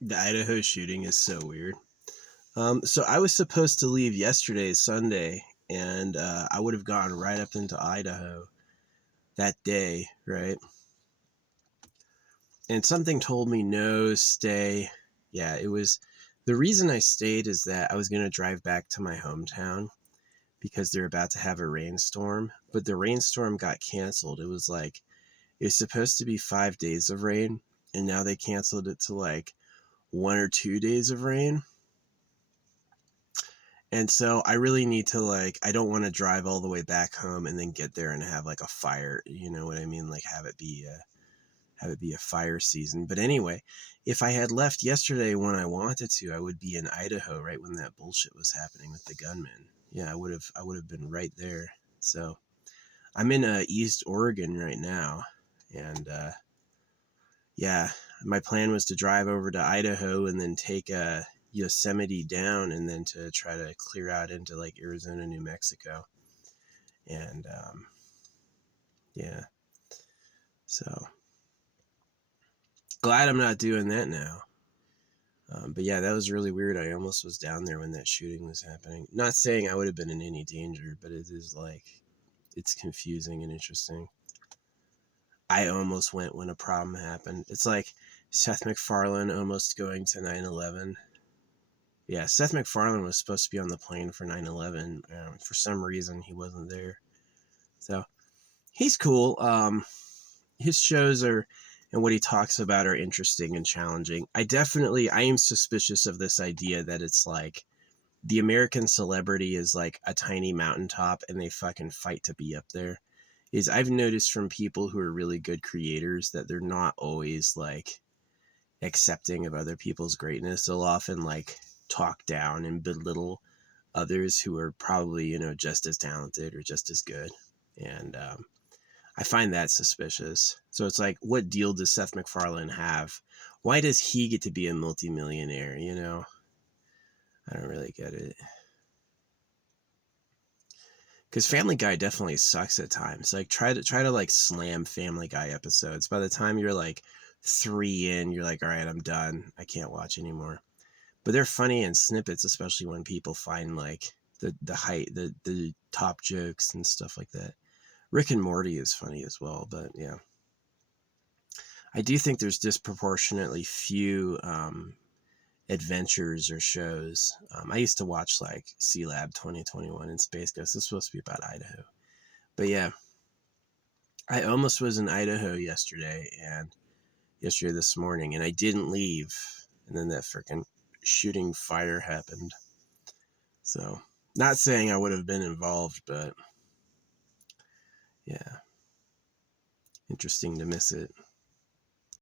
The Idaho shooting is so weird. So I was supposed to leave yesterday, Sunday, and I would have gone right up into Idaho that day, right? And something told me no, stay. Yeah, it was the reason I stayed is that I was going to drive back to my hometown because they're about to have a rainstorm, but the rainstorm got canceled. It was supposed to be 5 days of rain, and now they canceled it to like 1 or 2 days of rain. And so I really need to I don't want to drive all the way back home and then get there and have like a fire, you know what I mean? Like have it be a fire season. But anyway, if I had left yesterday when I wanted to, I would be in Idaho right when that bullshit was happening with the gunman. Yeah, I would have been right there. So I'm in East Oregon right now, and yeah, my plan was to drive over to Idaho and then take Yosemite down and then to try to clear out into like Arizona, New Mexico. And yeah, so glad I'm not doing that now. But yeah, that was really weird. I almost was down there when that shooting was happening. Not saying I would have been in any danger, but it is it's confusing and interesting. I almost went when a problem happened. It's like Seth MacFarlane almost going to 9/11. Yeah, Seth MacFarlane was supposed to be on the plane for 9/11. For some reason, he wasn't there. So he's cool. His shows are and what he talks about are interesting and challenging. I am suspicious of this idea that it's like the American celebrity is like a tiny mountaintop and they fucking fight to be up there. Is I've noticed from people who are really good creators that they're not always like accepting of other people's greatness. They'll often like talk down and belittle others who are probably, just as talented or just as good. And I find that suspicious. So it's like, what deal does Seth MacFarlane have? Why does he get to be a multimillionaire? I don't really get it. Because Family Guy definitely sucks at times. Like try to like slam Family Guy episodes. By the time you're like 3 in, you're like, all right, I'm done. I can't watch anymore. But they're funny in snippets, especially when people find like the top jokes and stuff like that. Rick and Morty is funny as well, but yeah. I do think there's disproportionately few adventures or shows. I used to watch like Sea Lab 2021 and Space Ghost. It's supposed to be about Idaho. But yeah, I almost was in Idaho yesterday this morning, and I didn't leave. And then that freaking shooting fire happened. So, not saying I would have been involved, but yeah, interesting to miss it.